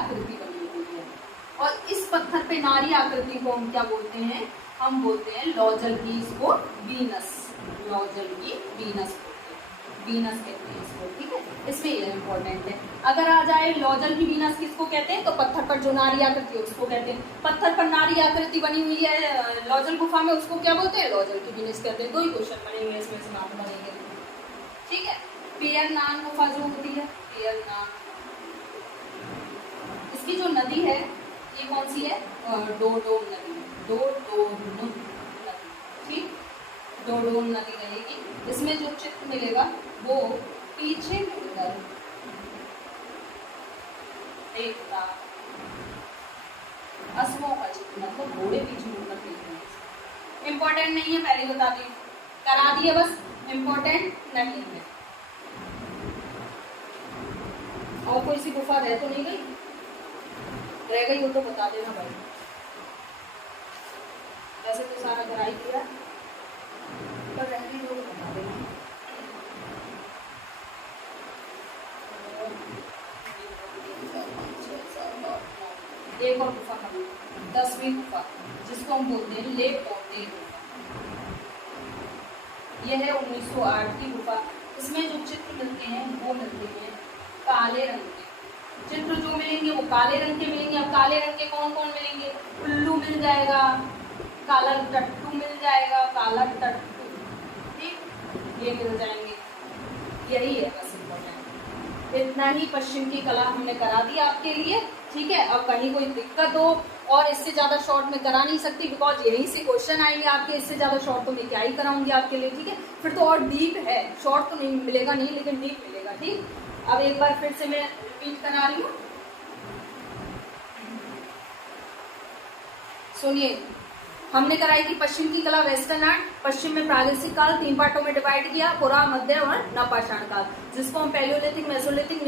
आकृति बनी हुई है। और इस पत्थर पे नारी आकृति को हम क्या बोलते हैं? हम बोलते हैं लॉजल की, इसको वीनस, लॉजल की वीनस बोलते हैं, वीनस कहते हैं इसको, ठीक है। इसमें ये इंपॉर्टेंट है। अगर आ जाए लॉजल की वीनस किसको कहते हैं, तो पत्थर पर जो नारी आकृति है उसको कहते हैं। पत्थर पर नारी आकृति बनी हुई है लॉजल गुफा में, उसको क्या बोलते हैं? लॉजल की वीनस कहते हैं। 2 ही क्वेश्चन बनेंगे इसमें से, नाम बनेंगे, ठीक है। पियर नान गुफा जो होती है, पियर नान, इसकी जो नदी है ये कौन सी है? डोडोन नदी, डोडोन नदी, ठीक, डोडोन नदी रहेगी। इसमें जो चित्र मिलेगा वो पीछे मुड़कर देखता, अश्वों का चित्र, मतलब घोड़े पीछे मुड़कर देख रहे हैं। इंपॉर्टेंट नहीं है, पहले बता दी, करा दिए बस, इंपॉर्टेंट नहीं है। और कोई सी गुफा रह तो नहीं गई? रह गई हो तो बता देना भाई, वैसे तो सारा करा ही दिया, पर रह गई हो तो बता देना। एक और गुफा कभी, 10वीं गुफा, जिसको हम बोलते हैं ले पोर्टे गुफा। यह है 1908 की गुफा। इसमें जो चित्र मिलते हैं वो मिलते हैं काले रंग के। चित्र जो मिलेंगे वो काले रंग के मिलेंगे। अब काले रंग के कौन कौन मिलेंगे? उल्लू मिल जाएगा, काला टट्टू मिल जाएगा, काला टट्टू, ठीक, ये मिल जाएंगे। यही है बस इम्पोर्टेंट, इतना ही पश्चिम की कला हमने करा दी आपके लिए, ठीक है। अब कहीं कोई दिक्कत हो, और इससे ज्यादा शॉर्ट में करा नहीं सकती, बिकॉज यहीं से क्वेश्चन आएंगे आपके, इससे ज्यादा शॉर्ट तो मैं क्या ही कराऊंगी आपके लिए, ठीक है। फिर तो और डीप है, शॉर्ट तो नहीं मिलेगा, नहीं, लेकिन डीप मिलेगा, ठीक। अब एक बार फिर से मैं रिपीट करा रही हूँ, सुनिए। हमने कराई थी पश्चिम की कला, वेस्टर्न आर्ट। पश्चिम में प्रागैतिक काल 3 पार्टों में डिवाइड किया, पुरा, मध्य और नवपाषाण काल, जिसको हम पैलियोलिथिक, मेसोलिथिक,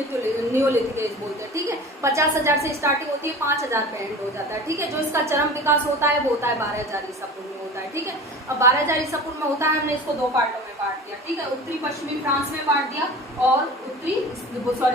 नियोलिथिक एज बोलते हैं, ठीक है। 50,000 से स्टार्टिंग होती है, 5,000 पे एंड हो जाता है, ठीक है। जो इसका चरम विकास होता है वो होता है 12,000 ईसा पूर्व में होता है, ठीक है। अब 12,000 ईसा पूर्व में होता है, हमने इसको 2 पार्टों में बांट दिया, ठीक है। उत्तरी पश्चिमी फ्रांस में बांट दिया, और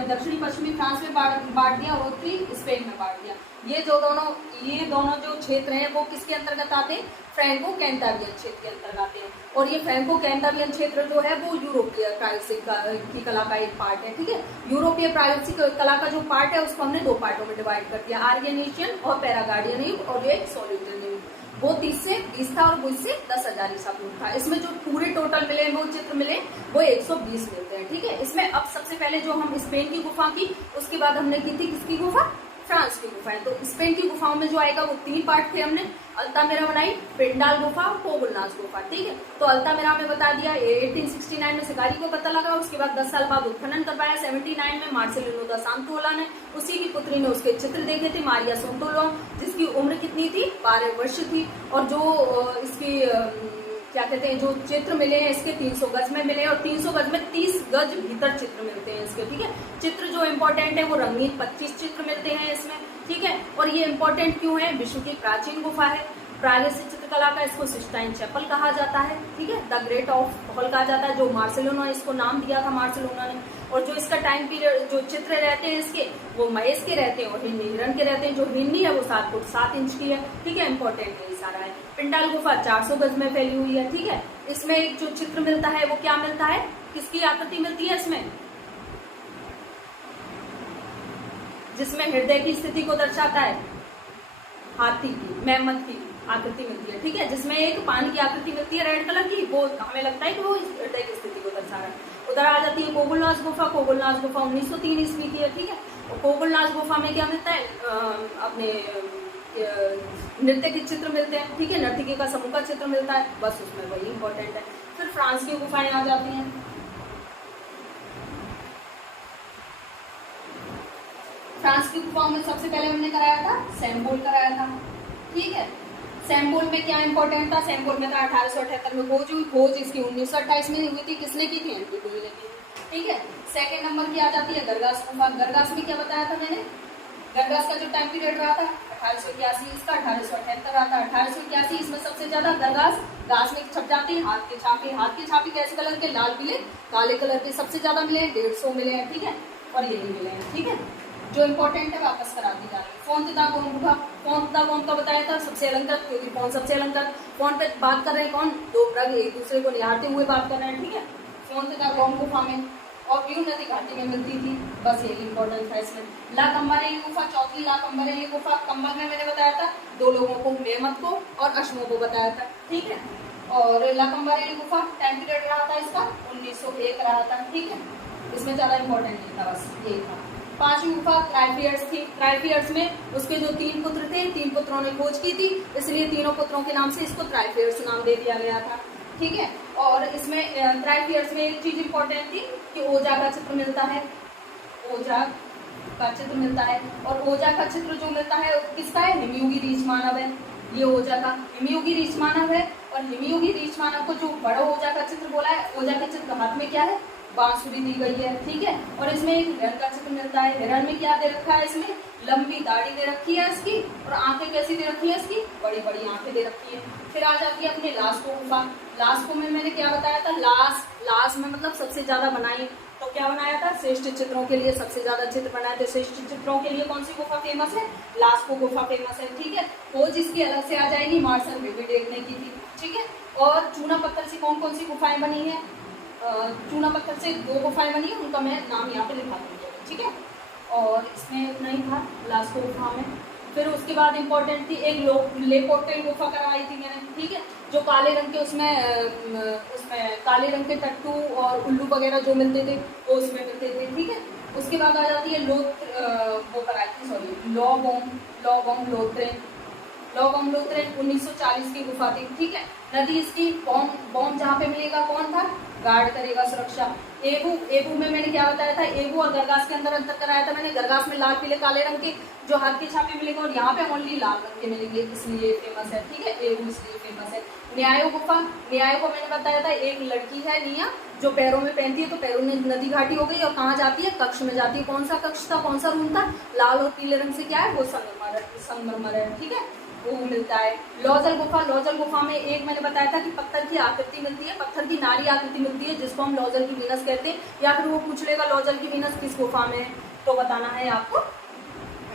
दक्षिणी पश्चिमी फ्रांस में बांट दिया, और उत्तरी स्पेन में बांट दिया। ये दोनों जो क्षेत्र हैं वो किसके अंतर्गत आते हैं? फ्रैंको कैंटाबियन क्षेत्र के अंतर्गत आते हैं। और ये फ्रैंको कैंटाबियन क्षेत्र जो है वो यूरोपीय प्रागैतिक की कला का एक पार्ट है, ठीक है। यूरोपीय प्रागैतिक कला का जो पार्ट है उसको हमने 2 पार्टों में डिवाइड कर दिया, आर्यनेशियन और पैरागार्डियन युग, और एक सोलिटन युग। वो 30 से 20 था, और वो इससे 10,000 ईसा पूर्व था। इसमें जो पूरे टोटल मिले वो चित्र मिले वो 120 मिलते हैं, ठीक है। इसमें अब सबसे पहले जो हम स्पेन की गुफा की, उसके बाद हमने की थी किसकी गुफा? फ्रांस की गुफा है। तो स्पेन की गुफाओं में जो आएगा वो 3 पार्ट थे हमने, अल्तामिरा बनाई, पिंडाल गुफा, कोबुलनास गुफा, ठीक है। तो अल्तामिरा में बता दिया 1869 में शिकारी को पता लगा, उसके बाद 10 साल बाद उत्खनन करवाया 79 में मार्सेलिनो दा सांतोला ने, उसी की पुत्री ने उसके चित्र देखे थे, मारिया सोंटोलो, जिसकी उम्र कितनी थी? 12 वर्ष थी। और जो इसकी क्या कहते हैं, जो चित्र मिले हैं इसके 300 गज में मिले, और 300 गज में 30 गज भीतर चित्र मिलते हैं इसके, ठीक है। चित्र जो इम्पोर्टेंट है वो रंगीन 25 चित्र मिलते हैं इसमें, ठीक है। और ये इम्पोर्टेंट क्यों है? विश्व की प्राचीन गुफा है, प्रागैतिक चित्रकला का इसको सिस्टाइन चैपल कहा जाता है, ठीक है। द ग्रेट ऑफ हॉल कहा जाता है, जो मार्सेलोना इसको नाम दिया था मार्सेलोना ने। और जो इसका टाइम पीरियड, जो चित्र रहते हैं इसके, वो महेश के रहते हैं और हिन्नी हिरण के रहते हैं। जो हिन्नी है वो 7 फुट 7 इंच की है, ठीक है। इंपॉर्टेंट यही सारा है। पिंडाल गुफा 400 गज में फैली हुई है, ठीक है। इसमें एक जो चित्र मिलता है वो क्या मिलता है? किसकी आकृति मिलती है इसमें? जिसमें हृदय की स्थिति को दर्शाता है, हाथी की, मैमथ की आकृति मिलती है, ठीक है। जिसमें एक पानी की आकृति मिलती है रेड कलर की, वो हमें लगता है कि वो हृदय की स्थिति को दर्शा रहा है। उधर आ जाती है कोबुलनास गुफा। कोबुलनास गुफा 1903 ईस्वी की है, ठीक है। और कोबुलनास गुफा में क्या मिलता है? अपने नृत्य के चित्र मिलते हैं, ठीक है। नर्तकी का समूह का चित्र मिलता है, बस उसमें वही इंपॉर्टेंट है। फिर फ्रांस की गुफाएं आ जाती हैं। फ्रांस की गुफाओं में सबसे पहले हमने कराया था सैम्बोल कराया था, ठीक है। सैम्बोल में क्या इंपॉर्टेंट था? सैम्बोल में था 1878 में खोज हुई। खोज इसकी 1928 में हुई थी। किसने की थी? एंटी ने की, ठीक है। सेकंड नंबर की आ जाती है गरगास गुफा। गरगास में क्या बताया था मैंने? गरगास का जो टाइम पीरियड रहा था 1881, इसका 1878 रहा था 1881। इसमें सबसे ज्यादा गरगास घास में छप जाती है। हाथ के छापे, हाथ के छापे कैसे कलर के? लाल पीले काले कलर के सबसे ज्यादा मिले हैं, 150 मिले हैं, ठीक है। और यही मिले हैं, ठीक है। जो इम्पोर्टेंट है वापस करा दी जा रही है। फोन तथा गुफा, फोन तथा कौन का बताया था, सबसे अलंकृत, क्योंकि फोन सबसे अलंकृत। फोन पे बात कर रहे हैं कौन, दो मृग एक दूसरे को निहारते हुए बात कर रहे हैं, ठीक है। फोन तथा कौन गुफा में और व्यू नदी घाटी में मिलती थी, बस यही इंपॉर्टेंट था इसमें। ला कंबरे ये गुफा, चौथी ला कंबरे ये गुफा, कंबल में मैंने बताया था दो लोगों को, मेमत को और अश्मों को बताया था, ठीक है। और ला कंबरे ये गुफा टाइम पीरियड रहा था इसका 1901 रहा था, ठीक है। इसमें ज्यादा इंपॉर्टेंट नहीं था, बस यही था। पांचवी गुफा क्राइफियर्स थी। क्राइफियर्स में उसके जो 3 पुत्र थे, 3 पुत्रों ने खोज की थी, इसलिए तीनों पुत्रों के नाम से इसको क्राइफियर्स नाम दे दिया गया था, ठीक है। और इसमें क्राइफियर्स में एक चीज इंपॉर्टेंट थी कि ओजा का चित्र मिलता है, ओजा का चित्र मिलता है। और ओजा का चित्र जो मिलता है किसका है, हिमयुगी रीछ मानव है, ये ओजा का हिमयुगी रीछ मानव है। और हिमयुगी रीछ मानव को जो बड़ा ओजा का चित्र बोला है, ओजा के चित्र हाथ में क्या है, बांसुरी दी गई है, ठीक है। और इसमें एक हिरण का चित्र मिलता है, हिरण में क्या दे रखा है, इसमें लंबी दाढ़ी दे रखी है इसकी, और आंखें कैसी दे रखी है इसकी, बड़ी बड़ी आंखें दे रखी है। फिर आ जाती है अपने लास्को गुफा। लास्को में मैंने क्या बताया था, लास में मतलब सबसे ज्यादा बनाई, तो क्या बनाया था, श्रेष्ठ चित्रों के लिए सबसे ज्यादा चित्र बनाए थे। श्रेष्ठ चित्रों के लिए कौन सी गुफा फेमस है, लास्को गुफा फेमस है, ठीक है। खोज इसकी अलग से आ जाएगी, मार्शल विविडेक ने की थी, ठीक है। और चूना पत्थर से कौन कौन सी गुफाएं बनी है, चूना पत्थर से 2 गुफाएं बनी है, उनका मैं नाम यहाँ पे लिखा दूंगी, ठीक है। और इसमें इतना ही था लास्को गुफा में। फिर उसके बाद इंपॉर्टेंट थी एक लेपोर्टेल गुफा करवाई थी मैंने, ठीक है। जो काले रंग के उसमें काले रंग के टट्टू और उल्लू वगैरह जो मिलते थे वो उसमें मिलते थे, ठीक है। उसके बाद आ जाती है वो कराई थी, सॉरी, लॉबोंग लोथरेन 1940 की गुफा थी, ठीक है। नदी इसकी बॉम्ब जहाँ पे मिलेगा कौन था, गार्ड करेगा सुरक्षा। एबू में मैंने क्या बताया था, एबू और गरगास के अंदर अंतर कराया था मैंने। गरगास में लाल पीले काले रंग के जो हाथ के छापे मिलेंगे, और यहाँ पे ओनली लाल रंग के मिलेंगे, इसलिए फेमस है, ठीक है। एबू इसलिए फेमस है। न्यायो गुफा, न्यायो को मैंने बताया था एक लड़की है निया, जो पैरों में पहनती है, तो पैरों में नदी घाटी हो गई, और कहाँ जाती है, कक्ष में जाती है। कौन सा कक्ष था, कौन सा रूम था, लाल और पीले रंग से क्या है, वो संगमरमर है, ठीक है, वो मिलता है। लौजल गुफा में एक मैंने बताया था कि पत्थर की आकृति मिलती है, पत्थर की नारी आकृति मिलती है, जिसको हम लौजल की वीनस कहते हैं। या फिर वो पूछ लेगा लौजल की वीनस किस गुफा में है, तो बताना है आपको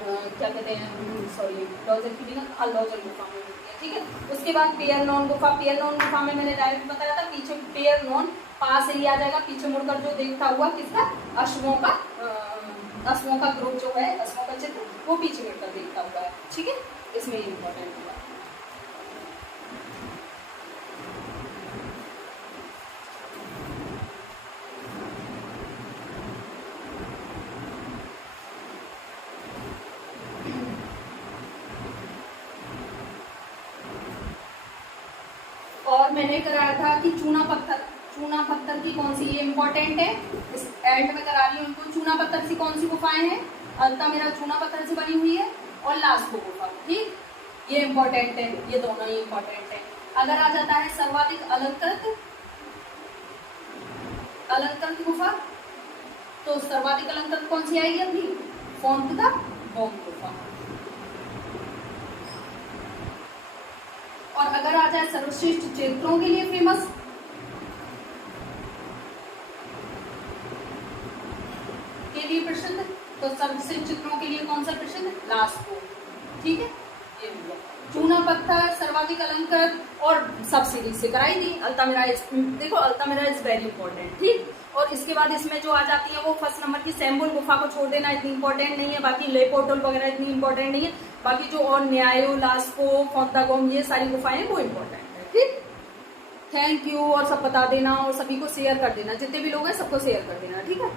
क्या कहते हैं, सॉरी, लौजल की वीनस लौजल गुफा में मिलती है, ठीक है। उसके बाद पियरनॉन गुफा में मैंने डायरेक्ट बताया था, पीछे पियरनॉन पास ही आ जाएगा, पीछे मुड़कर जो देखता हुआ किसका, अश्वों का ग्रुप जो है, अश्वों का चित्र, वो पीछे मुड़कर देखता हुआ है, ठीक है। इसमें इम्पोर्टेंट हुआ। और मैंने कराया था कि चूना पत्थर की कौन सी, ये इम्पोर्टेंट है, इस एंड में करा रही हूँ उनको। चूना पत्थर की कौन सी गुफाएं हैं, अल्तामिरा चूना पत्थर से बनी हुई है, और लास्को गुफा, ठीक, ये इम्पोर्टेंट है, ये दोनों ही इम्पोर्टेंट है। अगर आ जाता है सर्वाधिक अलंकृत गुफा, तो सर्वाधिक अलंकृत कौन सी आएगी अपनी, फोंतदा बॉम्ब गुफा। और अगर आ जाए सर्वश्रेष्ठ चित्रों के लिए फेमस, के लिए प्रसिद्ध, तो सर्वश्रेष्ठ चित्रों के लिए कौन सा प्रसिद्ध, लास्को, ठीक है। ये हुआ चूना पत्थर, सर्वाधिक अलंकृत, और सब सीरीज से कराई थी। अल्तामिरा देखो, अल्तामिरा इज वेरी इंपॉर्टेंट, ठीक। और इसके बाद इसमें जो आ जाती है वो फर्स्ट नंबर की सैम्बुल गुफा को छोड़ देना, इतनी इंपॉर्टेंट नहीं है। बाकी लेपोर्टल वगैरह इतनी इंपॉर्टेंट नहीं है। बाकी जो और न्यायो, लास्को, फोंतागोम, ये सारी गुफाएं वो इंपॉर्टेंट है, ठीक। Thank you. और सब बता देना और सभी को शेयर कर देना, जितने भी लोग हैं सबको शेयर कर देना, ठीक है।